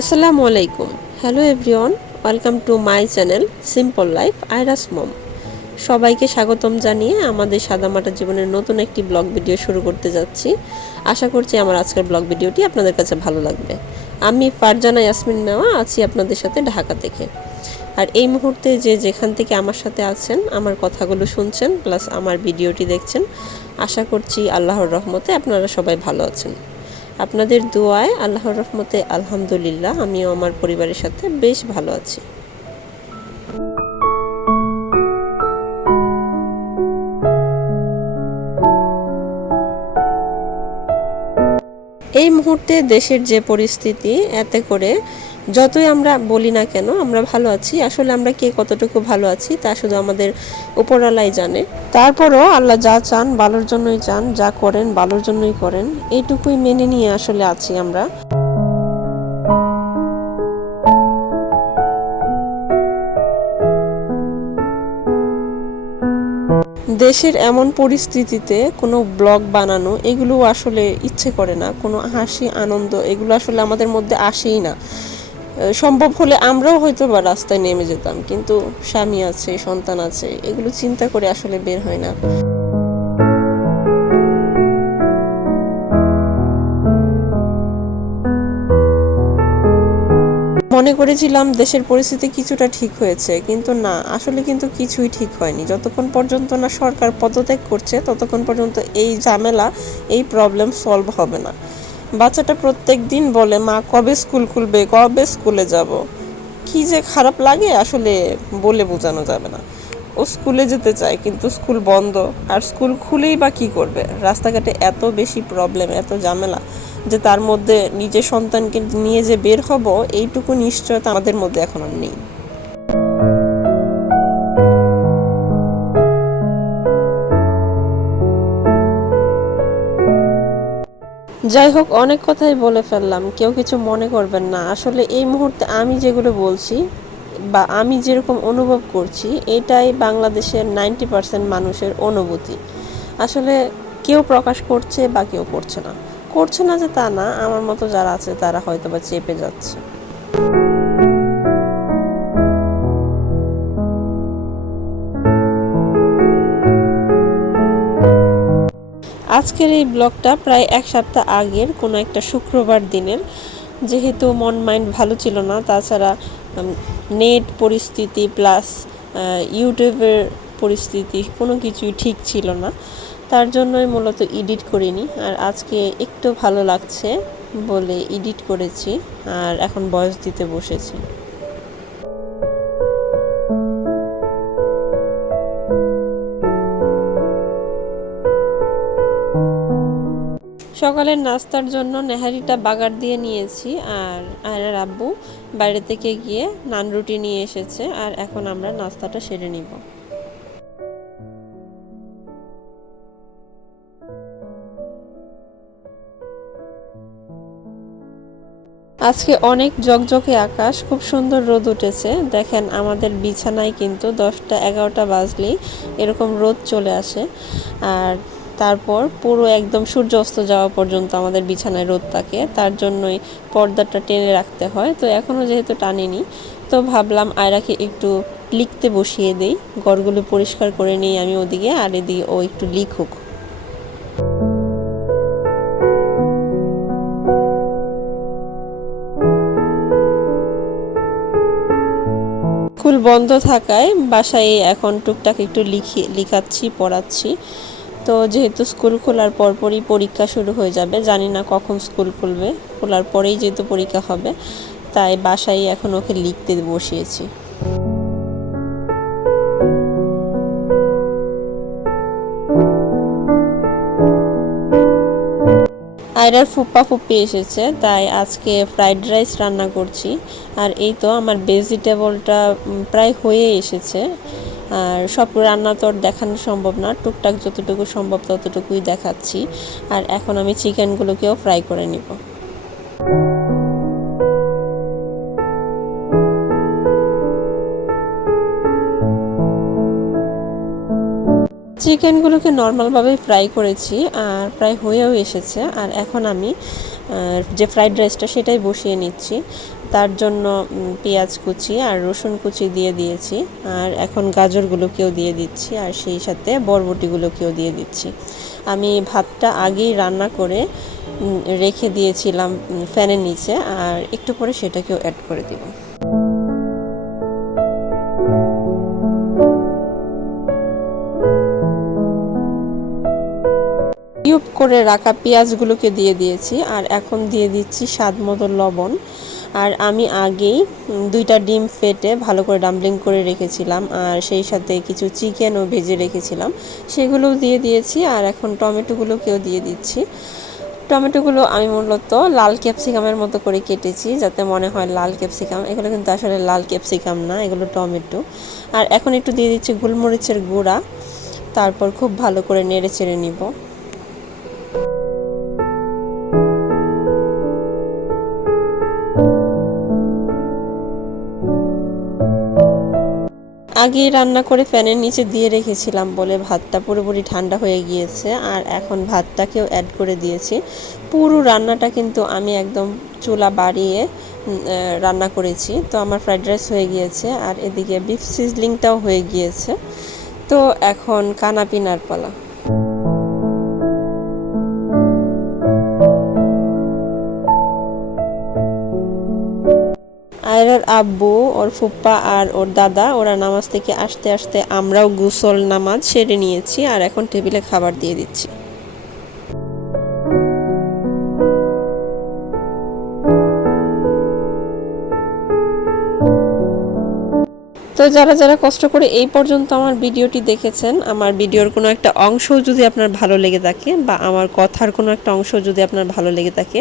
আসসালামু আলাইকুম। Hello everyone, welcome to my channel simple life Aira's mom. সবাইকে স্বাগতম জানিয়ে আমাদের সাদামাটা জীবনের নতুন একটি ব্লগ ভিডিও শুরু করতে যাচ্ছি। আশা করছি আমার আজকের ব্লগ ভিডিওটি আপনাদের কাছে ভালো লাগবে। আমি ফারজানা ইয়াসমিন নেওয়া আছি আপনাদের সাথে ঢাকা থেকে। আর এই মুহূর্তে যে যেখান থেকে আমার সাথে আছেন, আমার কথাগুলো শুনছেন প্লাস আমার ভিডিওটি দেখছেন, আশা করছি আল্লাহর রহমতে আপনারা সবাই ভালো আছেন। আপনাদের দোয়ায় আল্লাহর রহমতে আলহামদুলিল্লাহ আমিও আমার পরিবারের সাথে বেশ ভালো আছি। এই মুহূর্তে দেশের যে পরিস্থিতি, এতে করে যতই আমরা বলি না কেন আমরা ভালো আছি, আসলে আমরা কে কতটুকু ভালো আছি তা শুধু আমাদের উপরওয়ালাই জানে। তারপরও আল্লাহ যা চান ভালোর জন্যই চান, যা করেন ভালোর জন্যই করেন, এইটুকুই মেনে নিয়ে আসলে আছি আমরা। দেশের এমন পরিস্থিতিতে কোনো ব্লগ বানানো এগুলো আসলে ইচ্ছে করে না, কোনো হাসি আনন্দ এগুলো আসলে আমাদের মধ্যে আসেই না। সম্ভব হলে আমরাও হয়তো বা রাস্তায় নেমে যেতাম, কিন্তু স্বামী আছে, সন্তান আছে, এগুলো চিন্তা করে আসলে বের হয় না। মনে করেছিলাম দেশের পরিস্থিতি কিছুটা ঠিক হয়েছে, কিন্তু না, আসলে কিন্তু কিছুই ঠিক হয়নি। যতক্ষণ পর্যন্ত না সরকার পদত্যাগ করছে ততক্ষণ পর্যন্ত এই ঝামেলা, এই প্রবলেম সলভ হবে না। বাচ্চাটা প্রত্যেক দিন বলে, মা কবে স্কুল খুলবে, কবে স্কুলে যাব। কি যে খারাপ লাগে আসলে বলে বোঝানো যাবে না। ও স্কুলে যেতে চায় কিন্তু স্কুল বন্ধ, আর স্কুল খুলেই বা কী করবে। রাস্তাঘাটে এত বেশি প্রবলেম, এত ঝামেলা যে তার মধ্যে নিজের সন্তানকে নিয়ে যে বের হব এইটুকু নিশ্চয়তা আমাদের মধ্যে এখন আর নেই। যাই হোক, অনেক কথাই বলে ফেললাম, কেউ কিছু মনে করবেন না। আসলে এই মুহূর্তে আমি যেগুলো বলছি বা আমি যেরকম অনুভব করছি, এটাই বাংলাদেশের 90% মানুষের অনুভূতি। আসলে কেউ প্রকাশ করছে বা কেউ করছে না। করছে না যে তা না, আমার মতো যারা আছে তারা হয়তো বা চেপে যাচ্ছে। আজকের এই ব্লগটা প্রায় এক সপ্তাহ আগের কোনো একটা শুক্রবার দিনের। যেহেতু মন মাইন্ড ভালো ছিল না, তাছাড়া নেট পরিস্থিতি প্লাস ইউটিউবের পরিস্থিতি কোনো কিছুই ঠিক ছিল না, তার জন্যই মূলত এডিট করিনি। আর আজকে একটু ভালো লাগছে বলে এডিট করেছি, আর এখন ভয়েস দিতে বসেছি। সকালের নাস্তার জন্য নেহারিটা বাগার দিয়ে নিয়েছি, আর আয়রার আব্বু বাইরে থেকে গিয়ে নান রুটি নিয়ে এসেছে, আর এখন আমরা নাস্তাটা সেরে নিব। আজকে অনেক ঝকঝকে আকাশ, খুব সুন্দর রোদ উঠেছে। দেখেন আমাদের বিছানায় কিন্তু 10টা 11টা বাজলেই এরকম রোদ চলে আসে, আর তারপর পুরো একদম সূর্য অস্ত যাওয়া পর্যন্ত আমাদের বিছানায় রোদ থাকে। তার জন্যই পর্দাটা টেনে রাখতে হয়। তো এখনও যেহেতু টানিনি, তো ভাবলাম আয়রাকে একটু লিখতে বসিয়ে দেই, ঘরগুলো পরিষ্কার করে নিই আমি ওদিকে, আর এদিকে ও একটু লিখুক। স্কুল বন্ধ থাকায় বাসায় এখন টুকটাক একটু লিখাচ্ছি, পড়াচ্ছি। তো যেহেতু স্কুল খোলার পরপরই পরীক্ষা শুরু হয়ে যাবে, জানি না কখন স্কুল খুলবে, খোলার পরেই যেহেতু পরীক্ষা হবে, তাই বাসায় এখন ওকে লিখতে বসিয়েছি। আয়রার ফুপ্পা ফুপ্পি এসেছে, তাই আজকে ফ্রাইড রাইস রান্না করছি। আর এই তো আমার ভেজিটেবলটা প্রায় হয়ে এসেছে। আর সব রান্না তো আর দেখানো সম্ভব না, টুকটাক যতটুকু সম্ভব ততটুকুই দেখাচ্ছি। আর এখন আমি চিকেনগুলোকেও ফ্রাই করে নিব। চিকেনগুলোকে নর্মালভাবে ফ্রাই করেছি, আর প্রায় হয়েও এসেছে। আর এখন আমি যে ফ্রাইড রাইসটা সেটাই বসিয়ে নিচ্ছি। তার জন্য পেঁয়াজ কুচি আর রসুন কুচি দিয়ে দিয়েছি, আর এখন গাজরগুলোকেও দিয়ে দিচ্ছি, আর সেই সাথে বরবটিগুলোকেও দিয়ে দিচ্ছি। আমি ভাতটা আগেই রান্না করে রেখে দিয়েছিলাম ফ্যানের নিচে, আর একটু পরে সেটাকেও অ্যাড করে দিব। কিউব করে রাখা পেঁয়াজগুলোকে দিয়ে দিয়েছি, আর এখন দিয়ে দিচ্ছি স্বাদ মতো লবণ। আর আমি আগেই 2টা ডিম ফেটে ভালো করে ডাম্পলিং করে রেখেছিলাম, আর সেই সাথে কিছু চিকেনও ভেজে রেখেছিলাম, সেগুলোও দিয়ে দিয়েছি। আর এখন টমেটোগুলোকেও দিয়ে দিচ্ছি। টমেটোগুলো আমি মূলত লাল ক্যাপসিকামের মতো করে কেটেছি, যাতে মনে হয় লাল ক্যাপসিকাম। এগুলো কিন্তু আসলে লাল ক্যাপসিকাম না, এগুলো টমেটো। আর এখন একটু দিয়ে দিচ্ছি গোলমরিচের গুঁড়া, তারপর খুব ভালো করে নেড়ে চেড়ে নিব। আগেই রান্না করে ফ্যানের নিচে দিয়ে রেখেছিলাম বলে ভাতটা পুরোপুরি ঠান্ডা হয়ে গিয়েছে, আর এখন ভাতটাকেও অ্যাড করে দিয়েছি। পুরো রান্নাটা কিন্তু আমি একদম চুলা বাড়িয়ে রান্না করেছি। তো আমার ফ্রাইড রাইস হয়ে গিয়েছে, আর এদিকে বিফ সিজলিংটাও হয়ে গিয়েছে। তো এখন কানাপিনার পালা। আয়রার আব্বু, ওর ফুপ্পা আর ওর দাদা, ওরা নামাজ থেকে আসতে আসতে আমরাও গোসল নামাজ সেরে নিয়েছি, আর এখন টেবিলে খাবার দিয়ে দিচ্ছি। তো যারা যারা কষ্ট করে এই পর্যন্ত আমার ভিডিওটি দেখেছেন, আমার ভিডিওর কোনো একটা অংশ যদি আপনার ভালো লেগে থাকে, বা আমার কথার কোনো একটা অংশ যদি আপনার ভালো লেগে থাকে,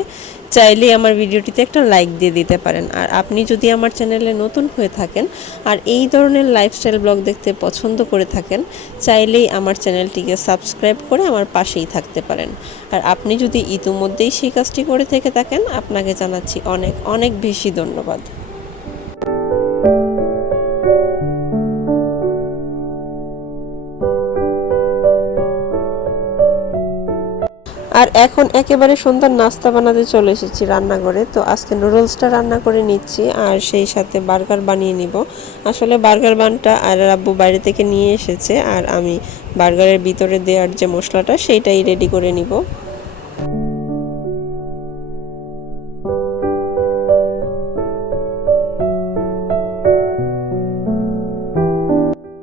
চাইলেই আমার ভিডিওটিতে একটা লাইক দিয়ে দিতে পারেন। আর আপনি যদি আমার চ্যানেলে নতুন হয়ে থাকেন আর এই ধরনের লাইফস্টাইল ব্লগ দেখতে পছন্দ করে থাকেন, চাইলেই আমার চ্যানেলটিকে সাবস্ক্রাইব করে আমার পাশেই থাকতে পারেন। আর আপনি যদি ইতিমধ্যেই সেই কাজটি করে থেকে থাকেন, আপনাকে জানাচ্ছি অনেক অনেক বেশি ধন্যবাদ। আর এখন একেবারে সন্ধ্যার নাস্তা বানাতে চলে এসেছি রান্নাঘরে। তো আজকে নুডলসটা রান্না করে নিচ্ছি, আর সেই সাথে বার্গার বানিয়ে নিব। আসলে বার্গার বানটা আর আব্বু বাইরে থেকে নিয়ে এসেছে, আর আমি বার্গারের ভিতরে দেওয়ার যে মশলাটা সেইটাই রেডি করে নিব।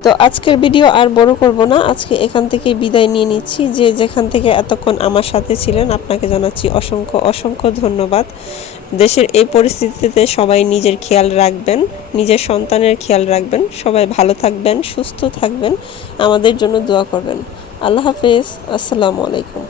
তো আজকের ভিডিও আর বড় করব না, আজকে এখান থেকেই বিদায় নিয়ে নিচ্ছি। যে যেখান থেকে এতক্ষণ আমার সাথে ছিলেন, আপনাকে জানাচ্ছি অসংখ্য অসংখ্য ধন্যবাদ। দেশের এই পরিস্থিতিতে সবাই নিজের খেয়াল রাখবেন, নিজের সন্তানের খেয়াল রাখবেন, সবাই ভালো থাকবেন, সুস্থ থাকবেন, আমাদের জন্য দোয়া করবেন। আল্লাহ হাফেজ, আসসালামু আলাইকুম।